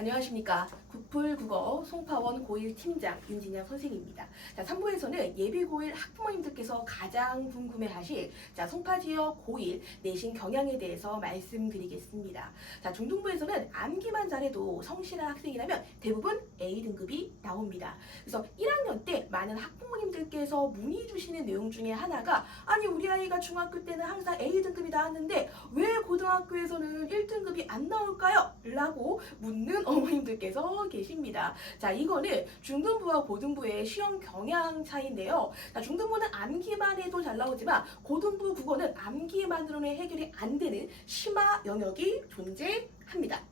안녕하십니까. 국풀국어 송파원 고1 팀장 윤진영 선생입니다. 자, 3부에서는 예비고1 학부모님들께서 가장 궁금해하실 송파 지역 고1 내신 경향에 대해서 말씀드리겠습니다. 자, 중등부에서는 암기만 잘해도 성실한 학생이라면 대부분 A등급이 나옵니다. 그래서 1학년 때 많은 학부모님들께서 문의 주시는 내용 중에 하나가 아니 우리 아이가 중학교 때는 항상 A등급이 나왔는데 왜 고등학교에서는 1등급이 안 나올까요? 라고 묻는 어머님들께서 계십니다. 자, 이거는 중등부와 고등부의 시험 경향 차이인데요. 자, 중등부는 암기만 해도 잘 나오지만 고등부 국어는 암기만으로는 해결이 안 되는 심화 영역이 존재합니다.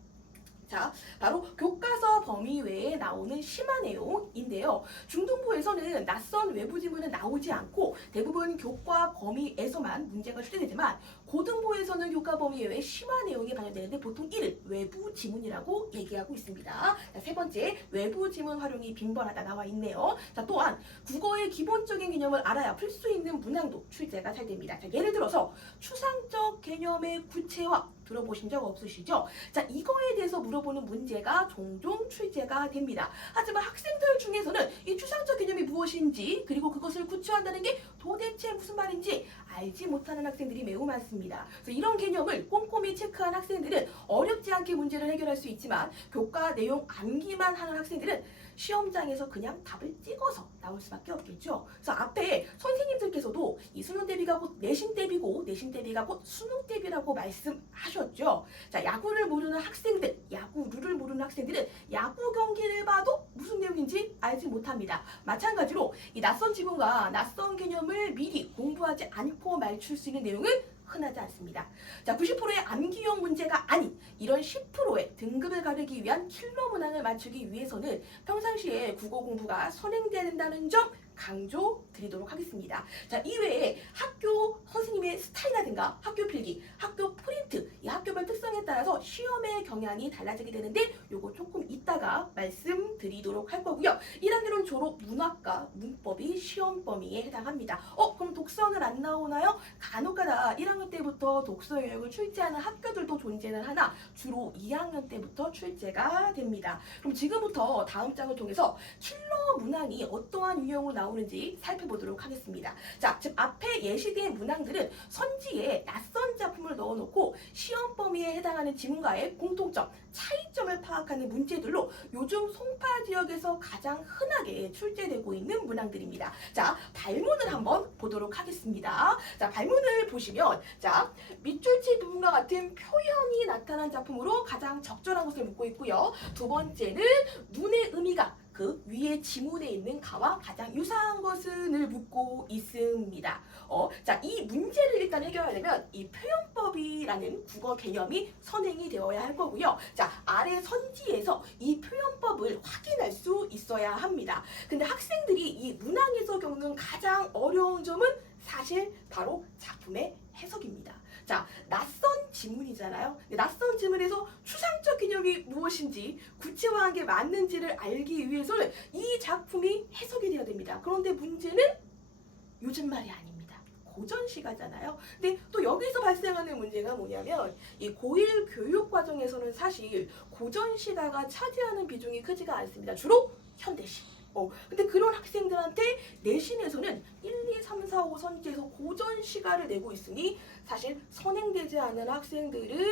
자, 바로 교과서 범위 외에 나오는 심화 내용인데요. 중등부에서는 낯선 외부 지문은 나오지 않고 대부분 교과 범위에서만 문제가 출제되지만 고등부에서는 교과 범위 외에 심화 내용이 반영되는데 보통 이를 외부 지문이라고 얘기하고 있습니다. 자, 세 번째, 외부 지문 활용이 빈번하다 나와 있네요. 자, 또한 국어의 기본적인 개념을 알아야 풀 수 있는 문항도 출제가 잘 됩니다. 자, 예를 들어서 추상적 개념의 구체화 들어보신 적 없으시죠? 자, 이거에 대해서 물어보는 문제가 종종 출제가 됩니다. 하지만 학생들 중에서는 이 추상적 개념이 무엇인지 그리고 그것을 구체화한다는 게 도대체 무슨 말인지 알지 못하는 학생들이 매우 많습니다. 그래서 이런 개념을 꼼꼼히 체크한 학생들은 어렵지 않게 문제를 해결할 수 있지만 교과 내용 암기만 하는 학생들은 시험장에서 그냥 답을 찍어서 나올 수밖에 없겠죠. 그래서 앞에 선생님들께서도 이 수능 대비가 곧 내신 대비고 내신 대비가 곧 수능 대비라고 말씀하셨죠. 자, 야구를 모르는 학생들, 야구 룰을 모르는 학생들은 야구 경기를 봐도 무슨 내용인지 알지 못합니다. 마찬가지로 이 낯선 지문과 낯선 개념을 미리 공부하지 않고 맞출 수 있는 내용은 흔하지 않습니다. 자, 90%의 암기용 문제가 아닌 이런 10%의 등급을 가르기 위한 킬러 문항을 맞추기 위해서는 평상시에 국어 공부가 선행돼야 된다는 점 강조드리도록 하겠습니다. 자, 이외에 학교 선생님의 스타일이라든가 학교 필기, 학교 프린트, 이 학교별 특성에 따라서 시험의 경향이 달라지게 되는데 요거 조금 이따가 말씀드리도록 할 거고요. 1학년은 졸업 문학과 문법이 시험 범위에 해당합니다. 그럼 독서는 안 나오나요? 간혹가다 1학년 때부터 독서 영역을 출제하는 학교들도 존재는 하나 주로 2학년 때부터 출제가 됩니다. 그럼 지금부터 다음 장을 통해서 킬러 문항이 어떠한 유형으로 나오는지 살펴보도록 하겠습니다. 자, 즉 앞에 예시된 문항들은 선지에 낯선 작품을 넣어놓고 시험 범위에 해당하는 지문과의 공통점, 차이점을 파악하는 문제들로 요즘 송파 지역에서 가장 흔하게 출제되고 있는 문항들입니다. 자, 발문을 한번 보도록 하겠습니다. 자, 발문을 보시면 자, 밑줄치 부분과 같은 표현이 나타난 작품으로 가장 적절한 것을 묻고 있고요. 두 번째는 눈의 의미가 그 위에 지문에 있는 가와 가장 유사한 것을 묻고 있습니다. 자, 이 문제를 일단 해결하려면 이 표현법이라는 국어 개념이 선행이 되어야 할 거고요. 자, 아래 선지에서 이 표현법을 확인할 수 있어야 합니다. 근데 학생들이 이 문항에서 겪는 가장 어려운 점은 사실 바로 작품의 해석입니다. 자, 낯선 지문이잖아요. 낯선 지문에서 추상적 개념이 무엇인지 구체화한 게 맞는지를 알기 위해서는 이 작품이 해석이 되어야 됩니다. 그런데 문제는 요즘 말이 아닙니다. 고전시가잖아요. 근데 또 여기서 발생하는 문제가 뭐냐면 이 고1 교육 과정에서는 사실 고전시가가 차지하는 비중이 크지가 않습니다. 주로 현대시. 근데 그런 학생들한테 내신에서는 1, 2, 3, 4, 5 선지에서 고전 시가를 내고 있으니 사실 선행되지 않는 학생들은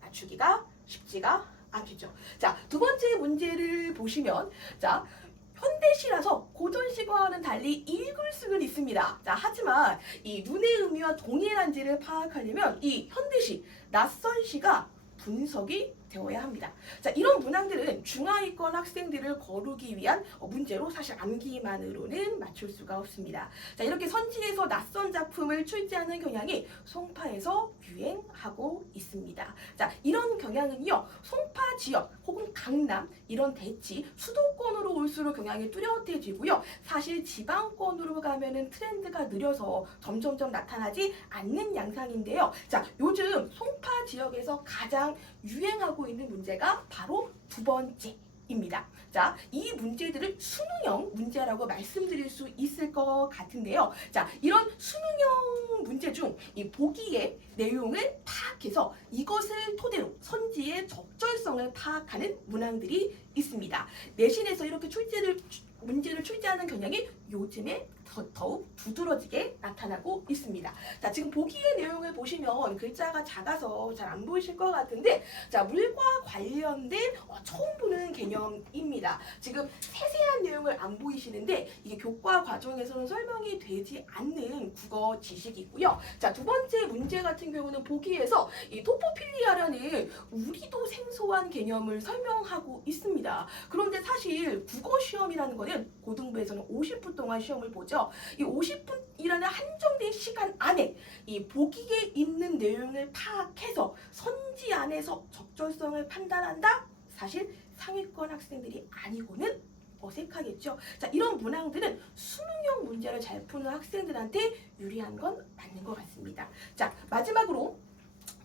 맞추기가 쉽지가 않겠죠. 자, 두 번째 문제를 보시면 자, 현대시라서 고전시과와는 달리 읽을 수는 있습니다. 자, 하지만 이 눈의 의미와 동일한지를 파악하려면 이 현대시, 낯선 시가 분석이 되어야 합니다. 자, 이런 문항들은 중하위권 학생들을 거르기 위한 문제로 사실 암기만으로는 맞출 수가 없습니다. 자, 이렇게 선지에서 낯선 작품을 출제하는 경향이 송파에서 유행하고 있습니다. 자, 이런 경향은요, 송파 지역 혹은 강남 이런 대치 수도권으로 올수록 경향이 뚜렷해지고요. 사실 지방권으로 가면은 트렌드가 느려서 점점점 나타나지 않는 양상인데요. 자, 요즘 송파 지역에서 가장 유행하고 있는 문제가 바로 두 번째 입니다. 자, 이 문제들을 수능형 문제라고 말씀드릴 수 있을 것 같은데요. 자, 이런 수능형 문제 중 이 보기의 내용을 파악해서 이것을 토대로 선지의 적절성을 파악하는 문항들이 있습니다. 내신에서 이렇게 문제를 출제하는 경향이 요즘에 더욱 두드러지게 나타나고 있습니다. 자, 지금 보기의 내용을 보시면 글자가 작아서 잘 안 보이실 것 같은데, 자, 물과 관련된 처음 보는 개념입니다. 지금 세세한 내용을 안 보이시는데 이게 교과 과정에서는 설명이 되지 않는 국어 지식이고요. 자, 두 번째 문제 같은 경우는 보기에서 이 토포필리아라는 우리도 생소한 개념을 설명하고 있습니다. 그런데 사실 국어 시험이라는 거는 고등부에서는 50분 동안 시험을 보죠. 이 50분이라는 한정된 시간 안에 이 보기에 있는 내용을 파악해서 선지 안에서 적절성을 판단한다? 사실 상위권 학생들이 아니고는 어색하겠죠. 자, 이런 문항들은 수능형 문제를 잘 푸는 학생들한테 유리한 건 맞는 것 같습니다. 자, 마지막으로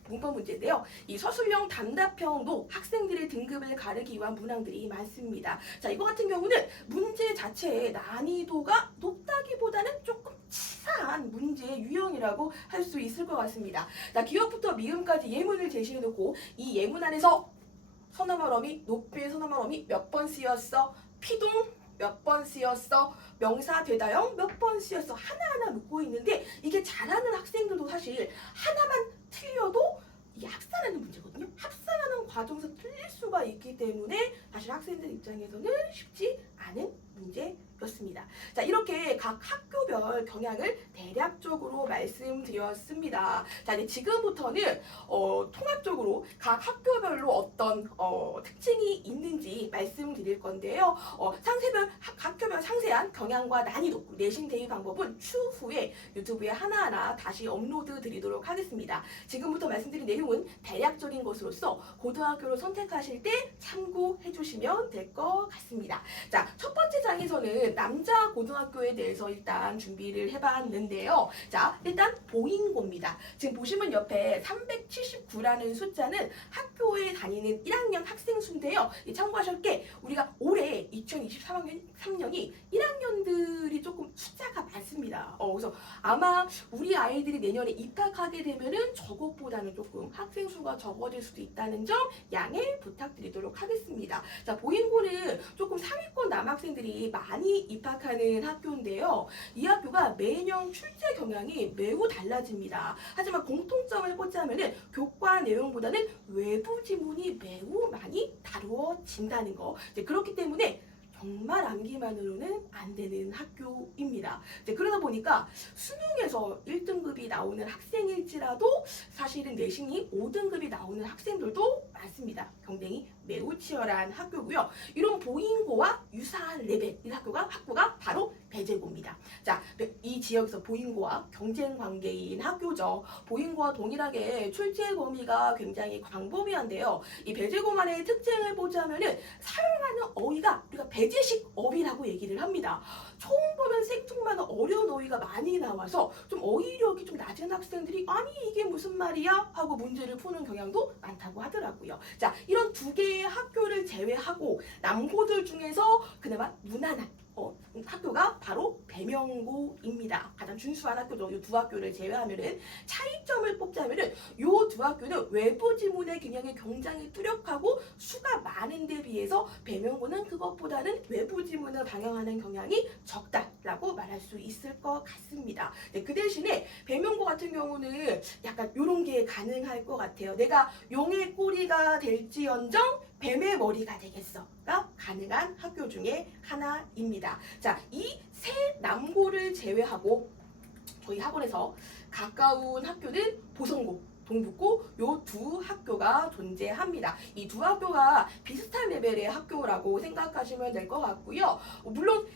문법 문제인데요. 이 서술형 단답형도 학생들의 등급을 가르기 위한 문항들이 많습니다. 자, 이거 같은 경우는 문제 자체의 난이도가 높다기보다는 조금 치사한 문제 유형이라고 할 수 있을 것 같습니다. 자, 기역부터 미음까지 예문을 제시해 놓고 이 예문 안에서 서너말 어미, 높이의 서너말 어미 몇 번 쓰였어? 피동 몇 번 쓰였어? 명사 대다형 몇 번 쓰였어? 하나하나 묻고 있는데 이게 잘하는 학생들도 사실 하나만 틀려도 이게 합산하는 문제거든요. 합산하는 과정에서 틀릴 수가 있기 때문에 사실 학생들 입장에서는 쉽지 않은 문제였습니다. 자, 이렇게 각 학교별 경향을 대략적으로 말씀드렸습니다. 자, 이제 지금부터는 통합적으로 각 학교별로 어떤 특징이 있는지 말씀드릴 건데요. 학교별 상세한 경향과 난이도, 내신 대입 방법은 추후에 유튜브에 하나하나 다시 업로드 드리도록 하겠습니다. 지금부터 말씀드린 내용은 대략적인 것으로서 고등학교를 선택하실 때 참고해 주시면 될 것 같습니다. 자, 첫 번째 장에서는 남자 고등학교에 대해서 일단 준비를 해봤는데요. 자, 일단 보인고입니다. 지금 보시면 옆에 379라는 숫자는 학교에 다니는 1학년 학생 수인데요. 참고하실 게 우리가 올해 2023년이 1학년들이 조금 숫자가 많습니다. 그래서 아마 우리 아이들이 내년에 입학하게 되면은 저것보다는 조금 학생 수가 적어질 수도 있다는 점 양해 부탁드리도록 하겠습니다. 자, 보인고는 조금 상위권 남학생들이 많이 입학하는 학교인데요. 이 학교가 매년 출제 경향이 매우 달라집니다. 하지만 공통점을 꽂자면은 교과 내용보다는 외부 지문이 매우 많이 다루어진다는 거. 그렇기 때문에 정말 암기만으로는 안 되는 학교입니다. 그러다 보니까 수능에서 1등급이 나오는 학생일지라도 사실은 내신이 5등급이 나오는 학생들도 많습니다. 경쟁이 매우 치열한 학교고요. 이런 보인고와 유사한 레벨 이 학교가 바로 배재고입니다. 자, 이 지역에서 보인고와 경쟁 관계인 학교죠. 보인고와 동일하게 출제 범위가 굉장히 광범위한데요. 이 배재고만의 특징을 보자면은 사용하는 어휘가 우리가 배재식 어휘라고 얘기를 합니다. 처음 보는 생뚱만 어려운 어휘가 많이 나와서 좀 어휘력이 좀 낮은 학생들이 아니 이게 무슨 말이야? 하고 문제를 푸는 경향도 많다고 하더라고요. 자, 이런 두 개의 학교를 제외하고 남고들 중에서 그나마 무난한 학교가 바로 배명고입니다. 가장 준수한 학교죠. 이 두 학교를 제외하면은 차이점을 뽑자면은 이 두 학교는 외부 지문의 경향이 굉장히 뚜렷하고 수가 많은 데 비해서 배명고는 그것보다는 외부 지문을 방영하는 경향이 적다라고 말할 수 있을 것 같습니다. 네, 그 대신에 배명고 같은 경우는 약간 이런 게 가능할 것 같아요. 내가 용의 꼬리가 될지언정 뱀의 머리가 되겠어가 가능한 학교 중에 하나입니다. 자, 이 세 남고를 제외하고 저희 학원에서 가까운 학교는 보성고, 동북고 요 두 학교가 존재합니다. 이 두 학교가 비슷한 레벨의 학교라고 생각하시면 될 것 같고요. 물론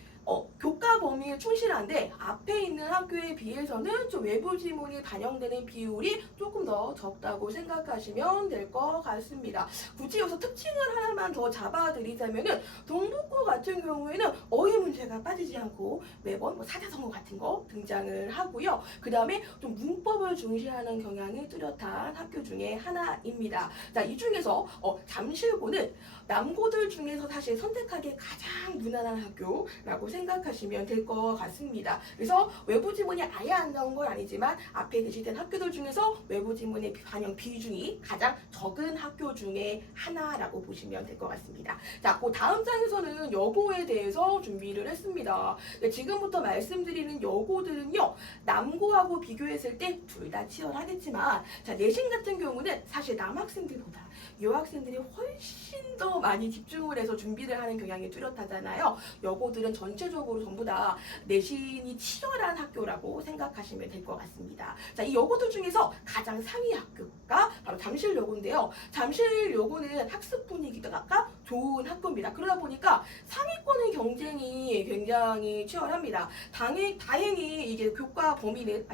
교과 범위에 충실한데 앞에 있는 학교에 비해서는 좀 외부 지문이 반영되는 비율이 조금 더 적다고 생각하시면 될 것 같습니다. 굳이 여기서 특징을 하나만 더 잡아드리자면은 동북고 같은 경우에는 어휘 문제가 빠지지 않고 매번 사자성어 같은 거 등장을 하고요. 그 다음에 좀 문법을 중시하는 경향이 뚜렷한 학교 중에 하나입니다. 자, 이 중에서 잠실고는 남고들 중에서 사실 선택하기 가장 무난한 학교라고 생각하시면 될 것 같습니다. 그래서 외부 지문이 아예 안 나온 건 아니지만 앞에 게시된 학교들 중에서 외부 지문의 반영 비중이 가장 적은 학교 중에 하나라고 보시면 될 것 같습니다. 자, 그 다음 장에서는 여고에 대해서 준비를 했습니다. 지금부터 말씀드리는 여고들은요, 남고하고 비교했을 때 둘 다 치열하겠지만, 자, 내신 같은 경우는 사실 남학생들보다 여학생들이 훨씬 더 많이 집중을 해서 준비를 하는 경향이 뚜렷하잖아요. 여고들은 전체적으로 전부 다 내신이 치열한 학교라고 생각하시면 될 것 같습니다. 자, 이 여고들 중에서 가장 상위 학교가 바로 잠실여고인데요. 잠실여고는 학습 분위기가 좋은 학교입니다. 그러다 보니까 상위권의 경쟁이 굉장히 치열합니다. 다행히 이게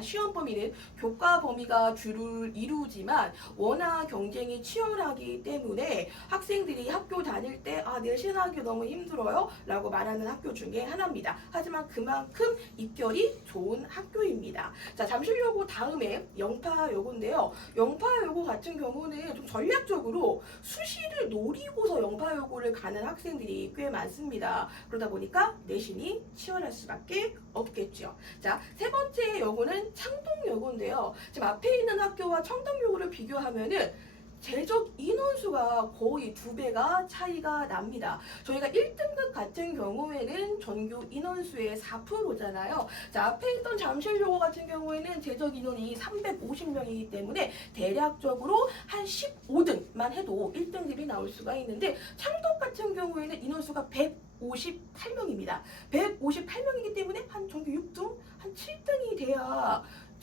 시험 범위는 교과 범위가 주를 이루지만 워낙 경쟁이 치열하기 때문에 학생들이 학교 다닐 때 내신하기 너무 힘들어요 라고 말하는 학교 중에 하나입니다. 하지만 그만큼 입결이 좋은 학교입니다. 자, 잠실여고 다음에 영파여고인데요. 영파여고 같은 경우는 좀 전략적으로 수시를 노리고서 영파여고를 가는 학생들이 꽤 많습니다. 그러다 보니까 내신이 치열할 수밖에 없겠죠. 자, 세 번째 여고는 창동여고인데요. 지금 앞에 있는 학교와 창동여고를 비교하면은 제적 인원수가 거의 2배가 차이가 납니다. 저희가 1등급 같은 경우에는 전교 인원수의 4%잖아요. 자, 앞에 있던 잠실여고 같은 경우에는 제적 인원이 350명이기 때문에 대략적으로 한 15등만 해도 1등급이 나올 수가 있는데, 창동 같은 경우에는 인원수가 158명입니다. 158명이기 때문에 한 전교 6등, 한 7등이 돼야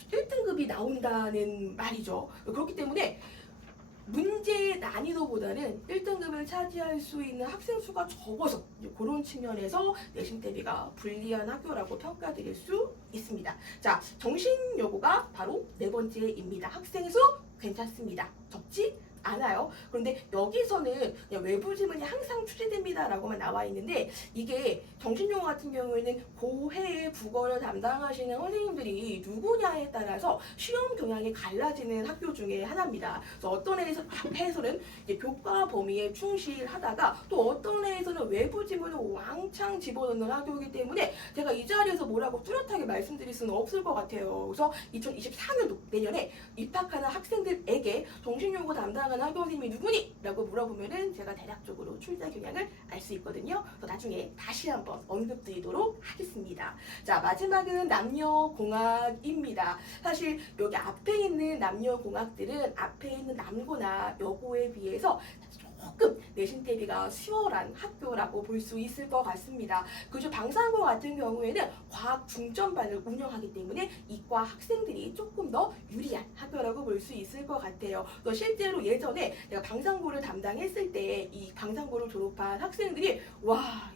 1등급이 나온다는 말이죠. 그렇기 때문에 문제의 난이도보다는 1등급을 차지할 수 있는 학생 수가 적어서 그런 측면에서 내신 대비가 불리한 학교라고 평가드릴 수 있습니다. 자, 정신여고가 바로 네 번째입니다. 학생 수 괜찮습니다. 적지 않아요. 그런데 여기서는 그냥 외부 지문이 항상 출제됩니다 라고만 나와 있는데, 이게 정신여고 같은 경우에는 고해의 국어를 담당하시는 선생님들이 누구냐에 따라서 시험 경향이 갈라지는 학교 중에 하나입니다. 그래서 어떤 해에서는 이제 교과 범위에 충실하다가 또 어떤 해에서는 외부 지문을 왕창 집어넣는 학교이기 때문에 제가 이 자리에서 뭐라고 뚜렷하게 말씀드릴 수는 없을 것 같아요. 그래서 2024년도 내년에 입학하는 학생들에게 정신여고 담당하는 학교 선생님이 누구니? 라고 물어보면은 제가 대략적으로 출제 경향을 알 수 있거든요. 그래서 나중에 다시 한번 언급드리도록 하겠습니다. 자, 마지막은 남녀공학입니다. 사실 여기 앞에 있는 남녀공학들은 앞에 있는 남고나 여고에 비해서 조금 내신 대비가 수월한 학교라고 볼 수 있을 것 같습니다. 그중 방상고 같은 경우에는 과학 중점반을 운영하기 때문에 이과 학생들이 조금 더 유리한 학교라고 볼 수 있을 것 같아요. 또 실제로 예전에 내가 방상고를 담당했을 때 이 방상고를 졸업한 학생들이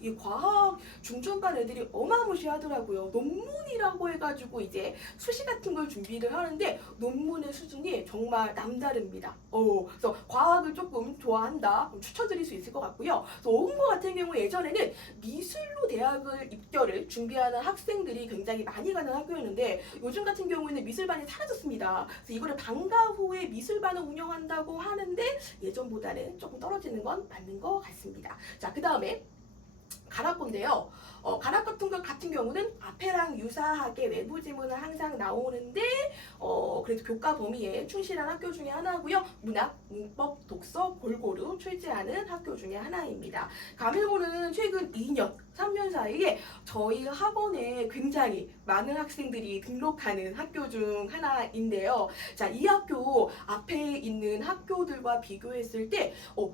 이 과학 중점반 애들이 어마무시하더라고요. 논문이라고 해가지고 이제 수시 같은 걸 준비를 하는데 논문의 수준이 정말 남다릅니다. 그래서 과학을 조금 좋아한다 추천드릴 수 있을 것 같고요. 어흥고 같은 경우 예전에는 미술로 대학을 입결을 준비하는 학생들이 굉장히 많이 가는 학교였는데, 요즘 같은 경우에는 미술반이 사라졌습니다. 그래서 이거를 방과 후에 미술반을 운영한다고 하는데 예전보다는 조금 떨어지는 건 맞는 것 같습니다. 자, 그 다음에 가락고인데요. 가락 같은 경우는 앞에랑 유사하게 외부 지문은 항상 나오는데 그래도 교과 범위에 충실한 학교 중에 하나고요. 문학, 문법, 독서 골고루 출제하는 학교 중에 하나입니다. 가밀고는 최근 2년, 3년 사이에 저희 학원에 굉장히 많은 학생들이 등록하는 학교 중 하나인데요. 자, 이 학교 앞에 있는 학교들과 비교했을 때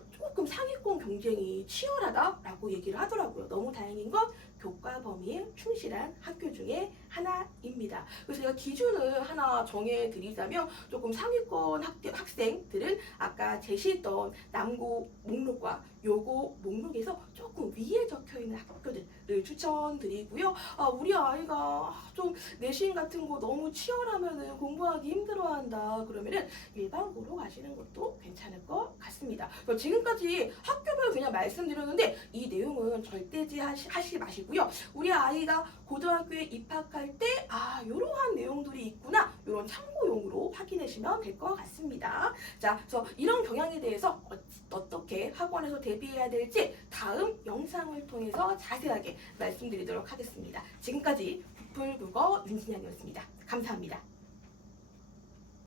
조금 상위권 경쟁이 치열하다라고 얘기를 하더라고요. 너무 다행인 건 교과 범위에 충실한 학교 중에 하나입니다. 그래서 제가 기준을 하나 정해드리자면 조금 상위권 학생들은 아까 제시했던 남고 목록과 요고 목록에서 조금 위에 적혀있는 학교들을 추천드리고요. 우리 아이가 좀 내신 같은 거 너무 치열하면은 공부하기 힘들어한다 그러면은 일반고로 가시는 것도 괜찮을 것 같습니다. 지금까지 학교별 그냥 말씀드렸는데 이 내용은 절대지하지 마시고요. 우리 아이가 고등학교에 입학할 때 이러한 내용들이 있구나 이런 참고용으로 확인하시면 될 것 같습니다. 자, 그래서 이런 경향에 대해서 어떻게 학원에서 대비해야 될지 다음 영상을 통해서 자세하게 말씀드리도록 하겠습니다. 지금까지 부풀국어 윤진양이었습니다. 감사합니다.